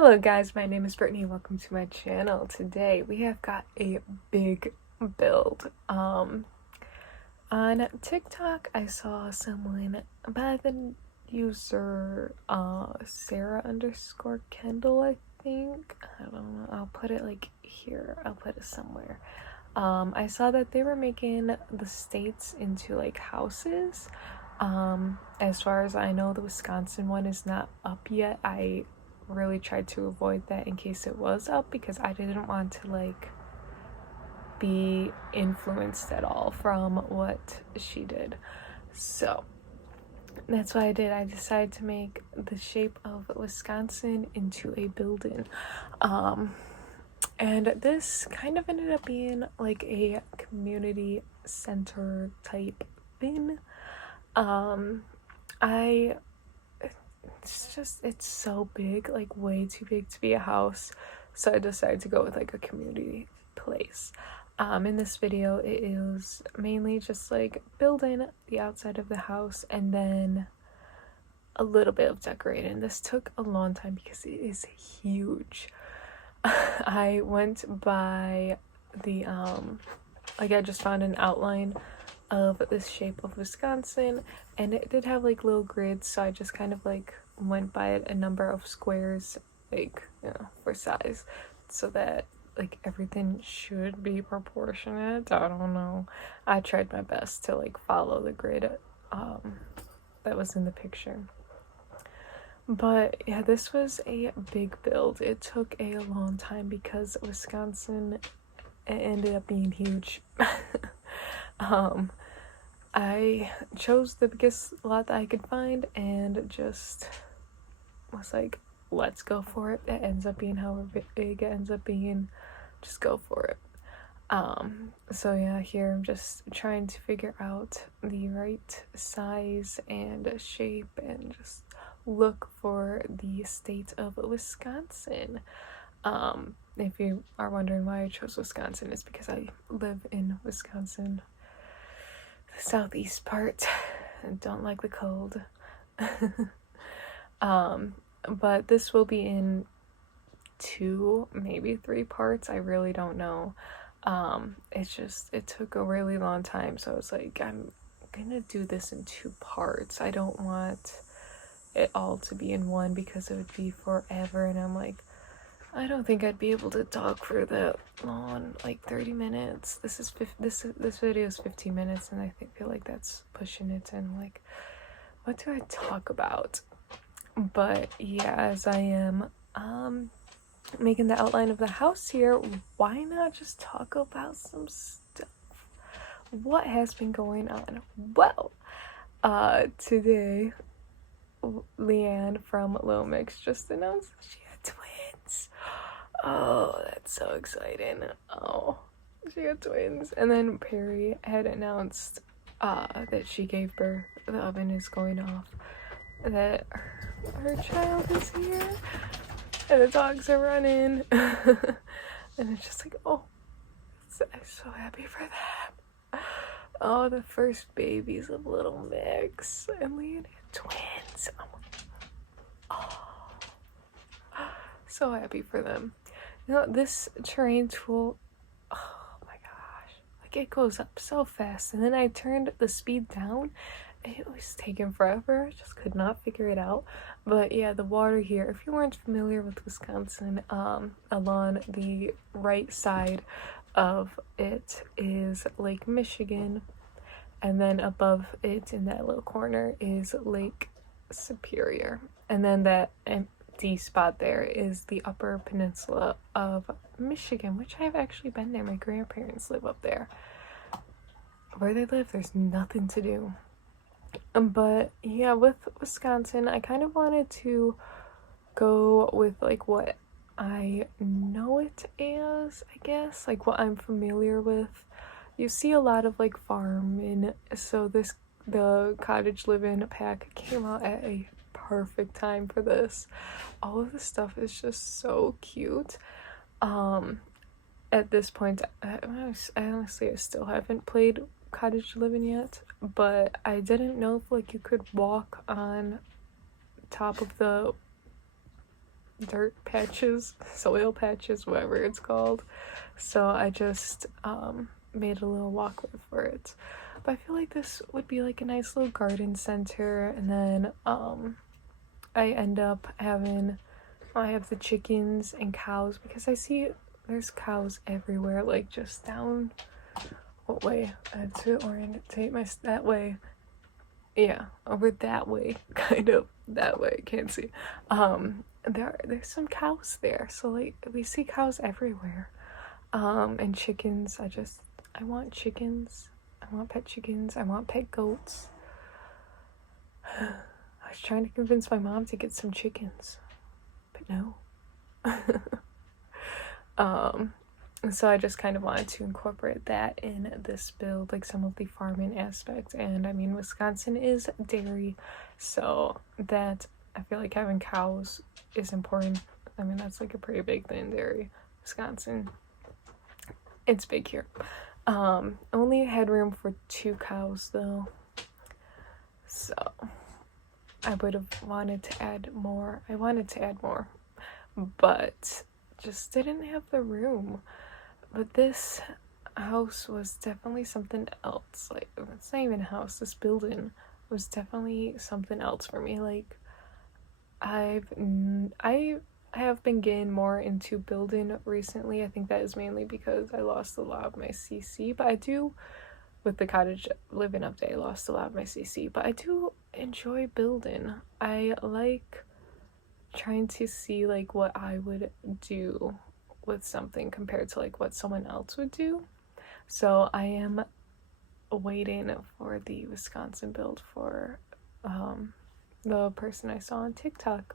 Hello guys, my name is Brittany. Welcome to my channel. Today we have got a big build. On TikTok I saw someone by the user Sarah_Kendall, I think. I don't know. I'll put it like here. I'll put it somewhere. I saw that they were making the states into like houses. As far as I know, the Wisconsin one is not up yet. I really tried to avoid that in case it was up because I didn't want to like be influenced at all from what she did. So that's what I did. I decided to make the shape of Wisconsin into a building. And this kind of ended up being like a community center type thing. It's so big, like way too big to be a house, so I decided to go with like a community place. In this video it is mainly just like building the outside of the house and then a little bit of decorating. This took a long time because it is huge. I went by the I just found an outline of this shape of Wisconsin, and it did have like little grids, so I just kind of like went by a number of squares, like, you know, for size, so that like everything should be proportionate. I don't know, I tried my best to like follow the grid that was in the picture. But yeah, this was a big build. It took a long time because Wisconsin, it ended up being huge. I chose the biggest lot that I could find and just was like, let's go for it. It ends up being however big it ends up being, just go for it. So yeah, here I'm just trying to figure out the right size and shape and just look for the state of Wisconsin. If you are wondering why I chose Wisconsin, it's because I live in Wisconsin, the southeast part, and don't like the cold. But this will be in 2, maybe 3 parts. I really don't know. It took a really long time, so I was like, I'm gonna do this in 2 parts. I don't want it all to be in one because it would be forever, and I'm like, I don't think I'd be able to talk for that long, like 30 minutes. This video is 15 minutes, and I feel like that's pushing it. And like, what do I talk about? But yeah, as I am making the outline of the house here, why not just talk about some stuff? What has been going on? Well, today Leanne from Lil Mix just announced that she had twins. Oh, that's so exciting. Oh, she had twins. And then Perry had announced that she gave birth. The oven is going off. That her child is here. And the dogs are running. And it's just like, oh, I'm so happy for that. Oh, the first babies of Little Mix. And Leanne had twins. Oh, so happy for them. You know, this terrain tool, oh my gosh, like it goes up so fast. And then I turned the speed down. It was taking forever. I just could not figure it out. But yeah, the water here, if you weren't familiar with Wisconsin, along the right side of it is Lake Michigan, and then above it in that little corner is Lake Superior, and then that empty spot there is the Upper Peninsula of Michigan, which I've actually been there. My grandparents live up there. Where they live, there's nothing to do. But yeah, with Wisconsin, I kind of wanted to go with like what I know it as, I guess, like what I'm familiar with. You see a lot of like farming, so the cottage living pack came out at a perfect time for this. All of the stuff is just so cute. At this point, I honestly still haven't played cottage living yet, but I didn't know if like you could walk on top of the dirt patches, soil patches, whatever it's called. So I just made a little walkway for it. But I feel like this would be like a nice little garden center, and then I end up having, I have the chickens and cows because I see there's cows everywhere, like just down, what way? I have to orientate that way. Yeah, over that way, kind of that way. Can't see. There's some cows there, so like we see cows everywhere. And chickens. I want chickens. I want pet chickens. I want pet goats. I was trying to convince my mom to get some chickens, but no. So I just kind of wanted to incorporate that in this build, like some of the farming aspects. And I mean, Wisconsin is dairy, so that I feel like having cows is important. I mean, that's like a pretty big thing, dairy. Wisconsin, it's big here. Only had room for 2 cows though, so I would have wanted to add more. I wanted to add more, but just didn't have the room. But this house was definitely something else. Like, it's not even a house, this building was definitely something else for me. Like, I have been getting more into building recently. I think that is mainly because I lost a lot of my CC, but I do, with the cottage living update, I lost a lot of my CC, but I do enjoy building. I like trying to see like what I would do with something compared to like what someone else would do. So I am waiting for the Wisconsin build for the person I saw on TikTok.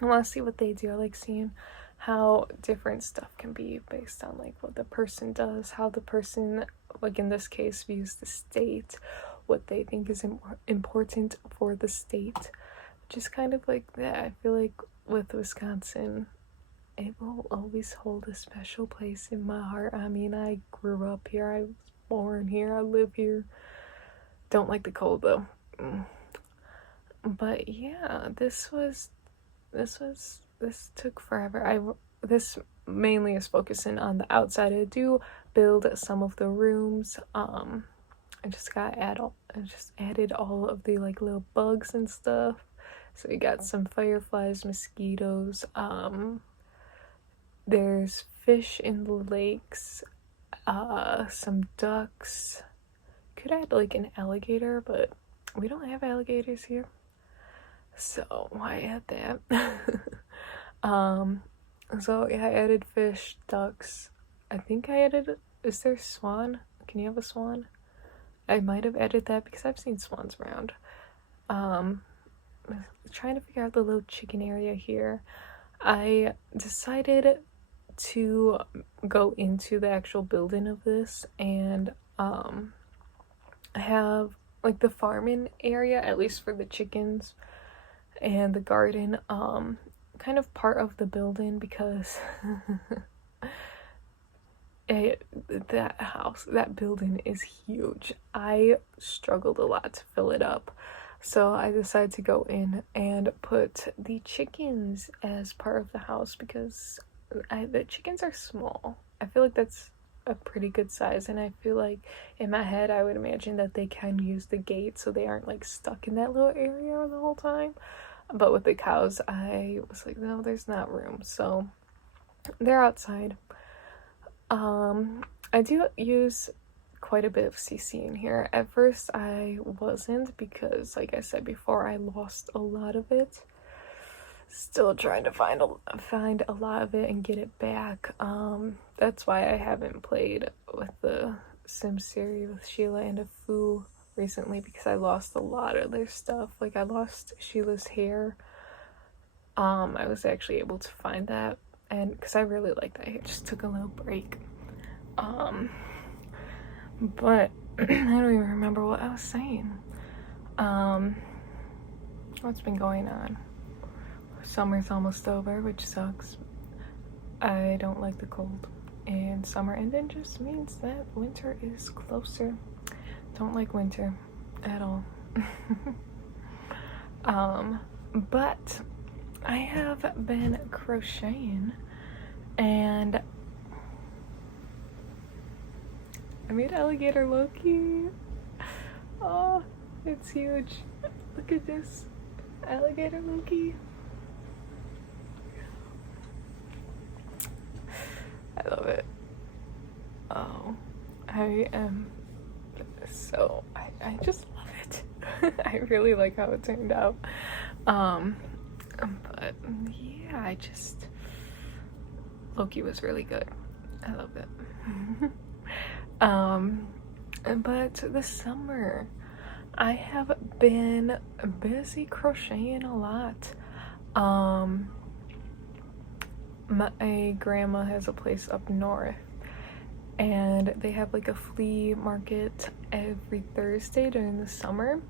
I want to see what they do. I like seeing how different stuff can be based on like what the person does, how the person, like in this case, views the state, what they think is important for the state. Just kind of like that. I feel like with Wisconsin, it will always hold a special place in my heart. I mean, I grew up here, I was born here, I live here. Don't like the cold though. But yeah, this took forever. This mainly is focusing on the outside. I do build some of the rooms. I just added all of the like little bugs and stuff. So we got some fireflies, mosquitoes, there's fish in the lakes, some ducks. Could add like an alligator, but we don't have alligators here, so why add that? So yeah, I added fish, ducks. I think I added, is there swan? Can you have a swan? I might have added that because I've seen swans around. Trying to figure out the little chicken area here. I decided to go into the actual building of this and have like the farming area, at least for the chickens, and the garden kind of part of the building, because that building is huge. I struggled a lot to fill it up. So I decided to go in and put the chickens as part of the house because the chickens are small. I feel like that's a pretty good size, and I feel like in my head I would imagine that they can use the gate so they aren't like stuck in that little area the whole time. But with the cows, I was like, no, there's not room. So they're outside. I do use quite a bit of CC in here. At first I wasn't, because like I said before, I lost a lot of it. Still trying to find a lot of it and get it back. That's why I haven't played with the Sims series with Sheila and Afu recently, because I lost a lot of their stuff. Like I lost Sheila's hair. I was actually able to find that, and because I really like that, I just took a little break. But I don't even remember what I was saying. What's been going on? Summer's almost over, which sucks. I don't like the cold, and summer ending just means that winter is closer. Don't like winter at all. But I have been crocheting, and I made alligator Loki. Oh, it's huge. Look at this alligator Loki. I love it. Oh, I am so, I just love it. I really like how it turned out. But yeah, Loki was really good. I love it. But this summer, I have been busy crocheting a lot. My grandma has a place up north, and they have like a flea market every Thursday during the summer.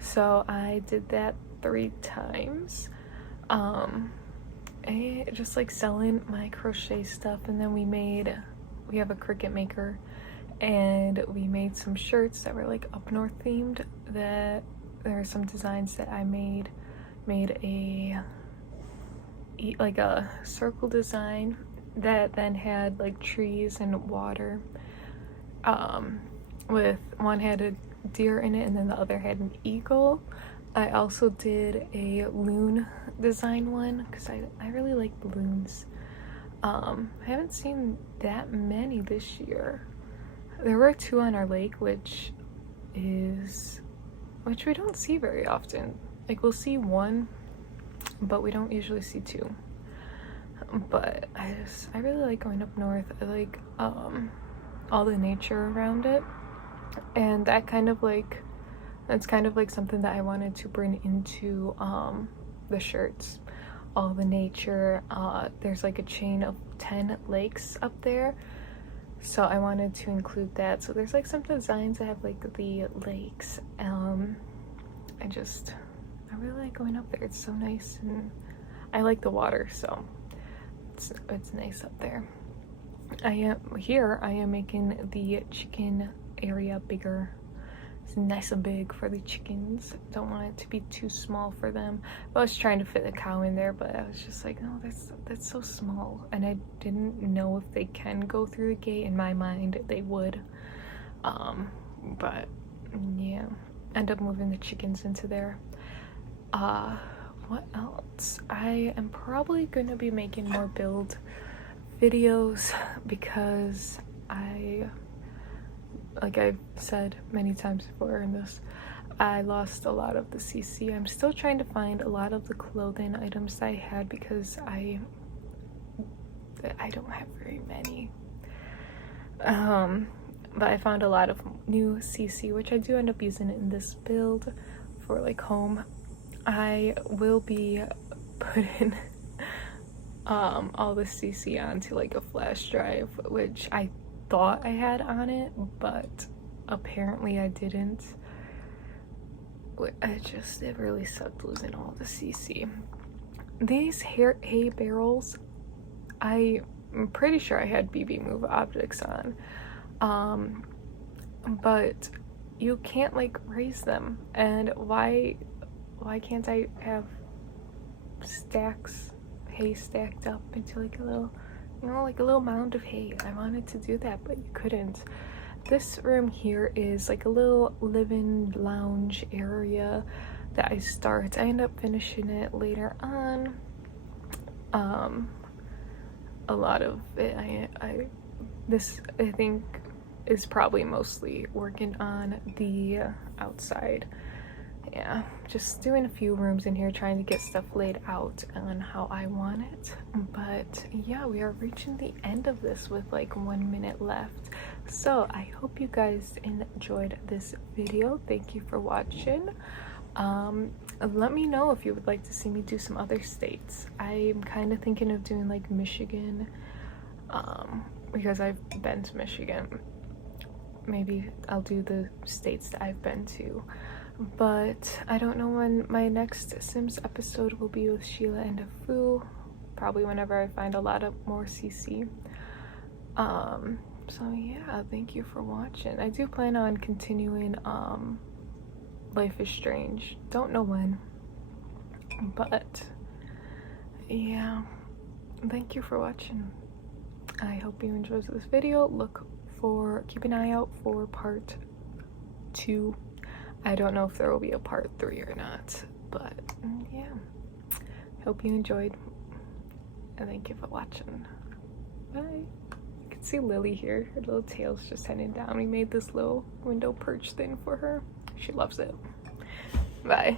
So I did that 3 times. Just like selling my crochet stuff, and then we have a Cricut maker, and we made some shirts that were like up north themed. That there are some designs that I made like a circle design that then had like trees and water, with one had a deer in it and then the other had an eagle. I also did a loon design one because I really like balloons. I haven't seen that many this year. There were 2 on our lake, which we don't see very often. Like, we'll see 1, but we don't usually see 2. But I really like going up north. I like all the nature around it, and that's kind of like something that I wanted to bring into the shirts. All the nature. There's like a chain of 10 lakes up there, so I wanted to include that. So there's like some designs that have like the lakes. I really like going up there. It's so nice, and I like the water, so it's nice up there. I am making the chicken area bigger. It's nice and big for the chickens. Don't want it to be too small for them. I was trying to fit a cow in there, but I was just like, no, that's so small, and I didn't know if they can go through the gate. In my mind, they would. But yeah, end up moving the chickens into there. What else? I am probably gonna be making more build videos because like I've said many times before in this, I lost a lot of the CC. I'm still trying to find a lot of the clothing items that I had because I don't have very many. But I found a lot of new CC, which I do end up using it in this build for like home. I will be putting all the CC onto like a flash drive, which I thought I had on it, but apparently I didn't. It really sucked losing all the CC. These hay barrels, I'm pretty sure I had BB Move objects on, but you can't like raise them. And why can't I have hay stacked up into like a little, like a little mound of hay? I wanted to do that, but you couldn't. This room here is like a little living lounge area that I end up finishing it later on. A lot of it I think is probably mostly working on the outside. Yeah, just doing a few rooms in here, trying to get stuff laid out on how I want it. But yeah, we are reaching the end of this with like 1 minute left. So I hope you guys enjoyed this video. Thank you for watching. Let me know if you would like to see me do some other states. I'm kind of thinking of doing like Michigan, because I've been to Michigan. Maybe I'll do the states that I've been to. But I don't know when my next Sims episode will be with Sheila and Afu. Probably whenever I find a lot of more CC. So yeah, thank you for watching. I do plan on continuing Life is Strange. Don't know when, but yeah, thank you for watching. I hope you enjoyed this video. Keep an eye out for part 2. I don't know if there will be a part 3 or not, but yeah, hope you enjoyed, and thank you for watching. Bye. You can see Lily here, her little tail's just hanging down. We made this little window perch thing for her. She loves it. Bye.